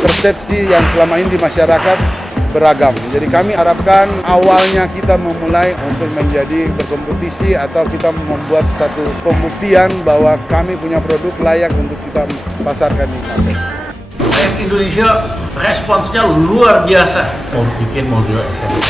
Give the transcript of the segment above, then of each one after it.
persepsi yang selama ini di masyarakat beragam. Jadi kami harapkan awalnya kita memulai untuk menjadi berkompetisi atau kita membuat satu pembuktian bahwa kami punya produk layak untuk kita pasarkan di market. Indonesia responsnya luar biasa. Mau bikin mobil SMK.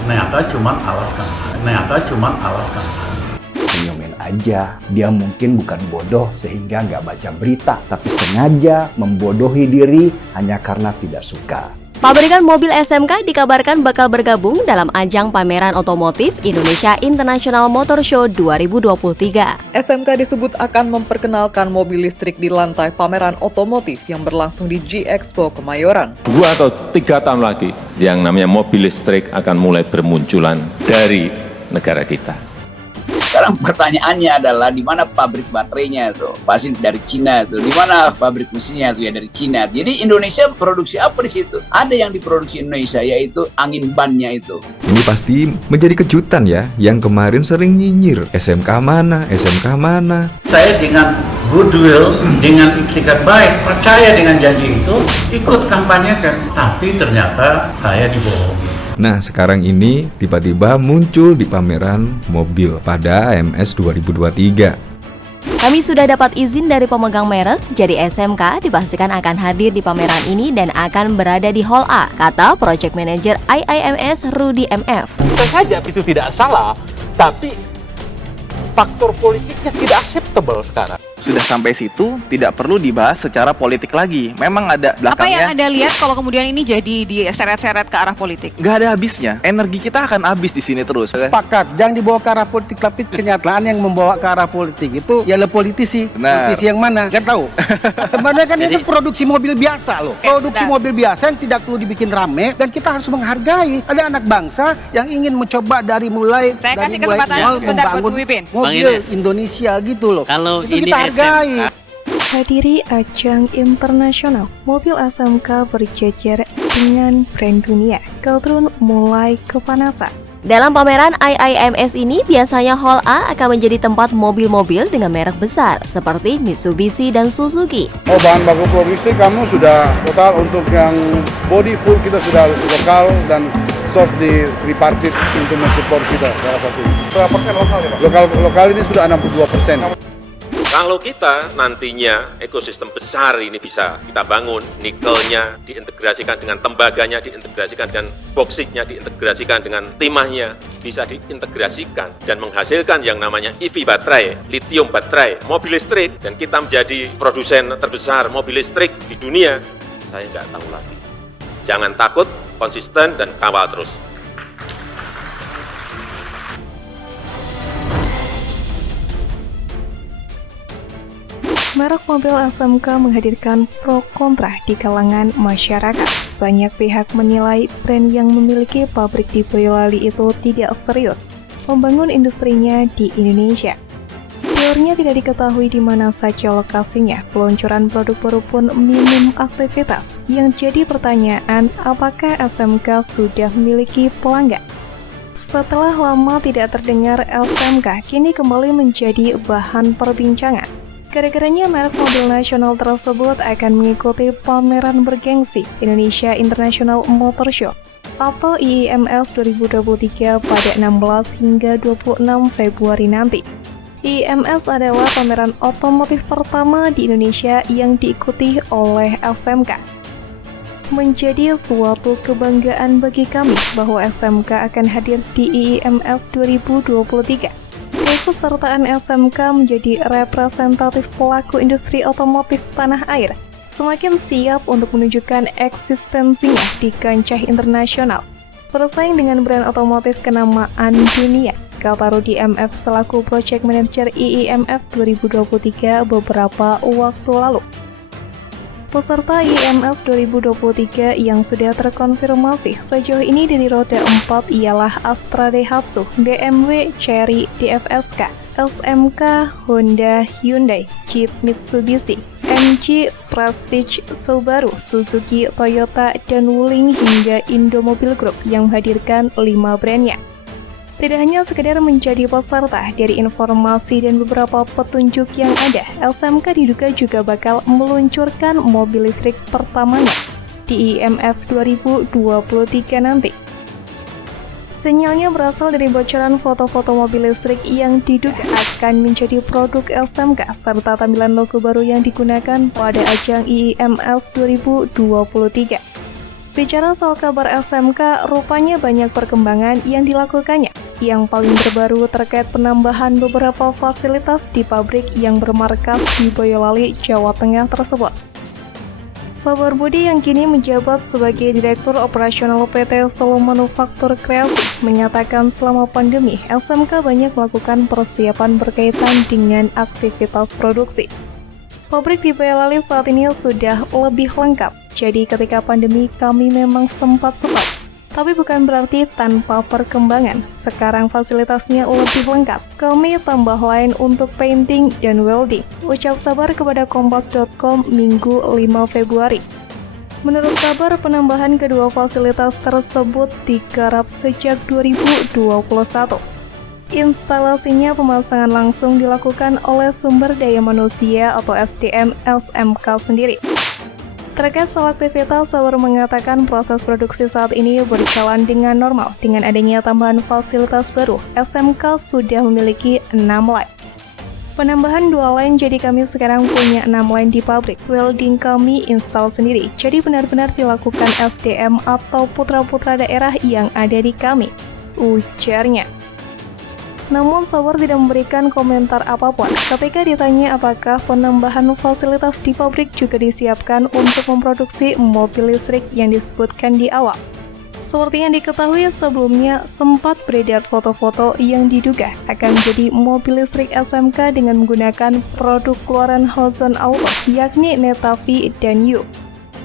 Ternyata cuma alat kampanye. Nyomen aja, dia mungkin bukan bodoh sehingga nggak baca berita, tapi sengaja membodohi diri hanya karena tidak suka. Pabrikan mobil SMK dikabarkan bakal bergabung dalam ajang pameran otomotif Indonesia International Motor Show 2023. SMK disebut akan memperkenalkan mobil listrik di lantai pameran otomotif yang berlangsung di G-Expo Kemayoran. 2 atau 3 tahun lagi, yang namanya mobil listrik akan mulai bermunculan dari negara kita. Sekarang pertanyaannya adalah di mana pabrik baterainya itu? Pasti dari Cina itu. Di mana pabrik mesinnya itu ya dari Cina. Jadi Indonesia produksi apa di situ? Ada yang diproduksi Indonesia yaitu angin bannya itu. Ini pasti menjadi kejutan ya, yang kemarin sering nyinyir SMK mana. Saya dengan goodwill, dengan itikat baik, percaya dengan janji itu, ikut kampanyekan. Tapi ternyata saya dibohongi. Nah, sekarang ini tiba-tiba muncul di pameran mobil pada AMS 2023. Kami sudah dapat izin dari pemegang merek, jadi SMK dipastikan akan hadir di pameran ini dan akan berada di Hall A, kata Project Manager IIMS Rudy MF. Saja itu tidak salah, tapi faktor politiknya tidak acceptable sekarang. Sudah sampai situ, tidak perlu dibahas secara politik lagi. Memang ada belakangnya. Apa yang Anda lihat kalau kemudian ini jadi diseret-seret ke arah politik? Nggak ada habisnya. Energi kita akan habis di sini terus. Sepakat, jangan dibawa ke arah politik, tapi kenyataan yang membawa ke arah politik itu ialah politisi. Benar. Politisi yang mana? Kan tahu. Sebenarnya kan itu produksi mobil biasa loh. Produksi mobil biasa yang tidak perlu dibikin rame dan kita harus menghargai. Ada anak bangsa yang ingin mencoba dari mulai Saya kasih kesempatan sebentar buat Bu Wipin. Mobil Indonesia gitu loh. Kalau itu ini kita hargai. Hadiri ajang internasional, mobil SMK berjejer dengan brand dunia. Galtrun mulai kepanasan. Dalam pameran IIMS ini, biasanya Hall A akan menjadi tempat mobil-mobil dengan merek besar seperti Mitsubishi dan Suzuki. Bahan baku produksi kamu sudah total untuk yang body full kita sudah lokal dan source di tripartit untuk mensupport kita salah satu. Berapa persen lokal ya Pak? Lokal ini sudah 62%. Kalau kita nantinya ekosistem besar ini bisa kita bangun, nikelnya diintegrasikan dengan tembaganya, diintegrasikan dengan boksitnya, diintegrasikan dengan timahnya, bisa diintegrasikan dan menghasilkan yang namanya EV baterai, lithium baterai, mobil listrik, dan kita menjadi produsen terbesar mobil listrik di dunia, saya nggak tahu lagi. Jangan takut, konsisten, dan kawal terus. Merek mobil SMK menghadirkan pro kontra di kalangan masyarakat. Banyak pihak menilai brand yang memiliki pabrik di Boyolali itu tidak serius membangun industrinya di Indonesia. Teorinya tidak diketahui di mana saja lokasinya, peluncuran produk baru pun minim aktivitas. Yang jadi pertanyaan, apakah SMK sudah memiliki pelanggan? Setelah lama tidak terdengar SMK, kini kembali menjadi bahan perbincangan. Gara-garanya merek mobil nasional tersebut akan mengikuti pameran bergengsi Indonesia International Motor Show atau IIMS 2023 pada 16 hingga 26 Februari nanti. IIMS adalah pameran otomotif pertama di Indonesia yang diikuti oleh SMK. Menjadi suatu kebanggaan bagi kami bahwa SMK akan hadir di IIMS 2023. Keikutsertaan SMK menjadi representatif pelaku industri otomotif tanah air semakin siap untuk menunjukkan eksistensinya di kancah internasional, bersaing dengan brand otomotif kenamaan dunia, kata Rudy MF selaku Project Manager IIMF 2023 beberapa waktu lalu. Peserta IIMS 2023 yang sudah terkonfirmasi sejauh ini dari roda 4 ialah Astra Daihatsu, BMW, Chery, DFSK, SMK, Honda, Hyundai, Jeep, Mitsubishi, MG, Prestige, Subaru, Suzuki, Toyota, dan Wuling hingga Indomobil Group yang menghadirkan 5 brandnya. Tidak hanya sekedar menjadi peserta, dari informasi dan beberapa petunjuk yang ada, SMK diduga juga bakal meluncurkan mobil listrik pertamanya. di IMF 2023 nanti. Sinyalnya berasal dari bocoran foto-foto mobil listrik yang diduga akan menjadi produk SMK serta tampilan logo baru yang digunakan pada ajang IIMS 2023. Bicara soal kabar SMK, rupanya banyak perkembangan yang dilakukannya. Yang paling terbaru terkait penambahan beberapa fasilitas di pabrik yang bermarkas di Boyolali, Jawa Tengah tersebut. Sabar Budi yang kini menjabat sebagai Direktur Operasional PT Solo Manufaktur Kreasi menyatakan selama pandemi, SMK banyak melakukan persiapan berkaitan dengan aktivitas produksi. Pabrik di Boyolali saat ini sudah lebih lengkap, jadi ketika pandemi kami memang sempat sepi. Tapi bukan berarti tanpa perkembangan, sekarang fasilitasnya lebih lengkap. Kami tambah lain untuk painting dan welding, ucap Sabar kepada Kompas.com Minggu 5 Februari. Menurut Sabar, penambahan kedua fasilitas tersebut digarap sejak 2021. Instalasinya pemasangan langsung dilakukan oleh sumber daya manusia atau SDM SMK sendiri. Terkait soal aktivitas, Sabar mengatakan proses produksi saat ini berjalan dengan normal. Dengan adanya tambahan fasilitas baru, SMK sudah memiliki 6 line. Penambahan 2 line, jadi kami sekarang punya 6 line di pabrik. Welding kami install sendiri, jadi benar-benar dilakukan SDM atau putra-putra daerah yang ada di kami, ujarnya. Namun Sabar tidak memberikan komentar apapun ketika ditanya apakah penambahan fasilitas di pabrik juga disiapkan untuk memproduksi mobil listrik yang disebutkan di awal. Seperti yang diketahui sebelumnya, sempat beredar foto-foto yang diduga akan menjadi mobil listrik SMK dengan menggunakan produk keluaran Hozon Auto, yakni Netavi dan Yu.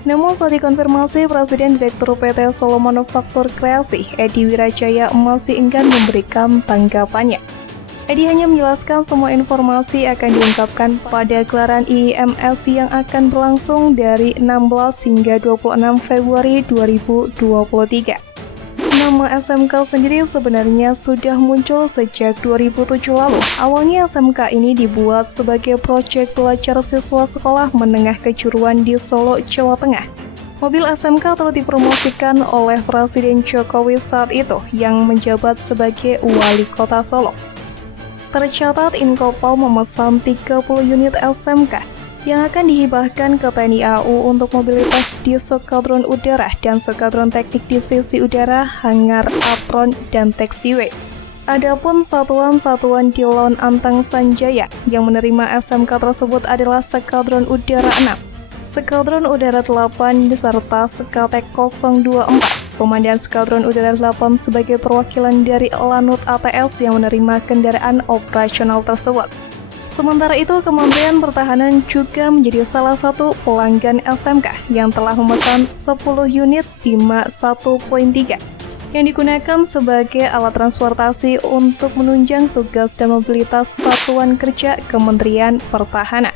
Namun saat dikonfirmasi, Presiden Direktur PT Solo Manufaktur Kreasi, Edi Wirajaya, masih enggan memberikan tanggapannya. Edi hanya menjelaskan semua informasi akan diungkapkan pada gelaran IIMS yang akan berlangsung dari 16 hingga 26 Februari 2023. Nama SMK sendiri sebenarnya sudah muncul sejak 2007 lalu. Awalnya SMK ini dibuat sebagai proyek belajar siswa sekolah menengah kejuruan di Solo, Jawa Tengah. Mobil SMK telah dipromosikan oleh Presiden Jokowi saat itu yang menjabat sebagai Wali Kota Solo. Tercatat Inkopal memesan 30 unit SMK yang akan dihibahkan ke TNI AU untuk mobilitas di Skadron Udara dan Skadron Teknik di Sisi Udara, Hangar, Apron, dan Taxiway. Adapun satuan-satuan di Laut Antang Sanjaya yang menerima SMK tersebut adalah Skadron Udara 6, Skadron Udara 8, serta Skatek 024. Komandan Skadron Udara 8 sebagai perwakilan dari Lanut ATS yang menerima kendaraan operasional tersebut. Sementara itu, Kementerian Pertahanan juga menjadi salah satu pelanggan SMK yang telah memesan 10 unit Bima 1.3 yang digunakan sebagai alat transportasi untuk menunjang tugas dan mobilitas satuan kerja Kementerian Pertahanan.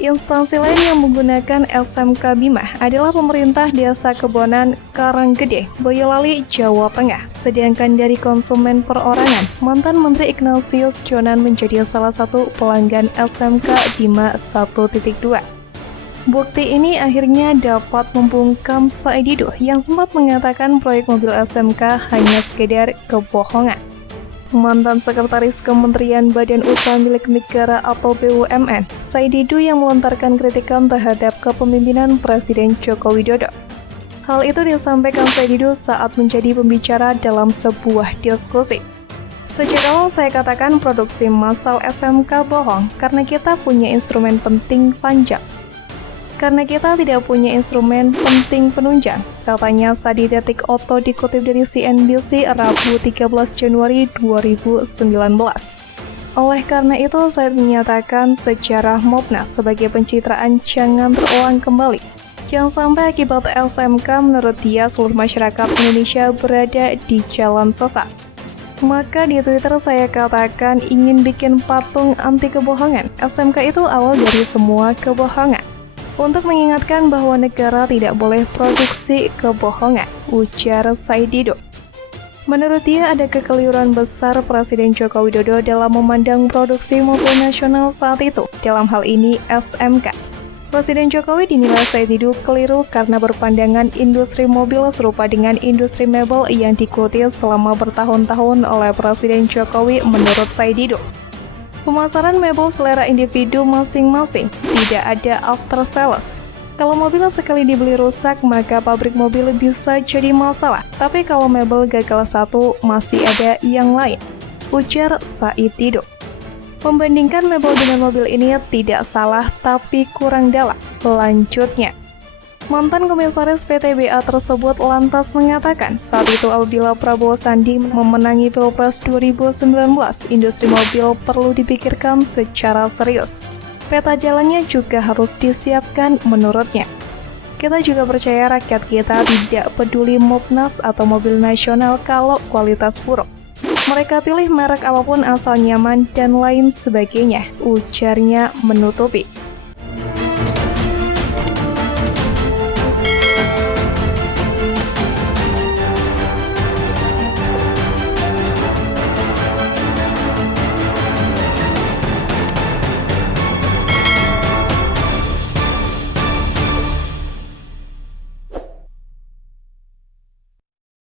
Instansi lain yang menggunakan SMK Bima adalah pemerintah Desa Kebonan, Karanggede, Boyolali, Jawa Tengah. Sedangkan dari konsumen perorangan, mantan Menteri Ignatius Jonan menjadi salah satu pelanggan SMK Bima 1.2. Bukti ini akhirnya dapat membungkam Saidido yang sempat mengatakan proyek mobil SMK hanya sekedar kebohongan. Mantan Sekretaris Kementerian Badan Usaha Milik Negara atau BUMN, Saidido yang melontarkan kritikan terhadap kepemimpinan Presiden Joko Widodo. Hal itu disampaikan Saidido saat menjadi pembicara dalam sebuah diskusi. Sejak awal saya katakan produksi massal SMK bohong karena kita punya instrumen penting panjang. Karena kita tidak punya instrumen penting penunjang, katanya Sadi Detik Oto dikutip dari CNBC Rabu 13 Januari 2019. Oleh karena itu, saya menyatakan sejarah Mopnas sebagai pencitraan jangan terulang kembali. Jangan sampai akibat SMK menurut dia seluruh masyarakat Indonesia berada di jalan sesat. Maka di Twitter saya katakan ingin bikin patung anti kebohongan. SMK itu awal dari semua kebohongan. Untuk mengingatkan bahwa negara tidak boleh produksi kebohongan, ujar Saidido. Menurut dia ada kekeliruan besar Presiden Joko Widodo dalam memandang produksi mobil nasional saat itu, dalam hal ini SMK. Presiden Jokowi dinilai Said Didu keliru karena berpandangan industri mobil serupa dengan industri mebel yang diikuti selama bertahun-tahun oleh Presiden Jokowi menurut Said Didu. Pemasaran mebel selera individu masing-masing, tidak ada after sales. Kalau mobil sekali dibeli rusak, maka pabrik mobil bisa jadi masalah. Tapi kalau mebel gagal satu, masih ada yang lain, ujar Said Didu. Membandingkan mebel dengan mobil ini tidak salah, tapi kurang dalam. Lanjutnya, mantan komisaris PTBA tersebut lantas mengatakan saat itu apabila Prabowo Sandi memenangi Pilpres 2019, industri mobil perlu dipikirkan secara serius. Peta jalannya juga harus disiapkan menurutnya. Kita juga percaya rakyat kita tidak peduli Mopnas atau mobil nasional kalau kualitas buruk. Mereka pilih merek apapun asal nyaman dan lain sebagainya, ujarnya menutupi.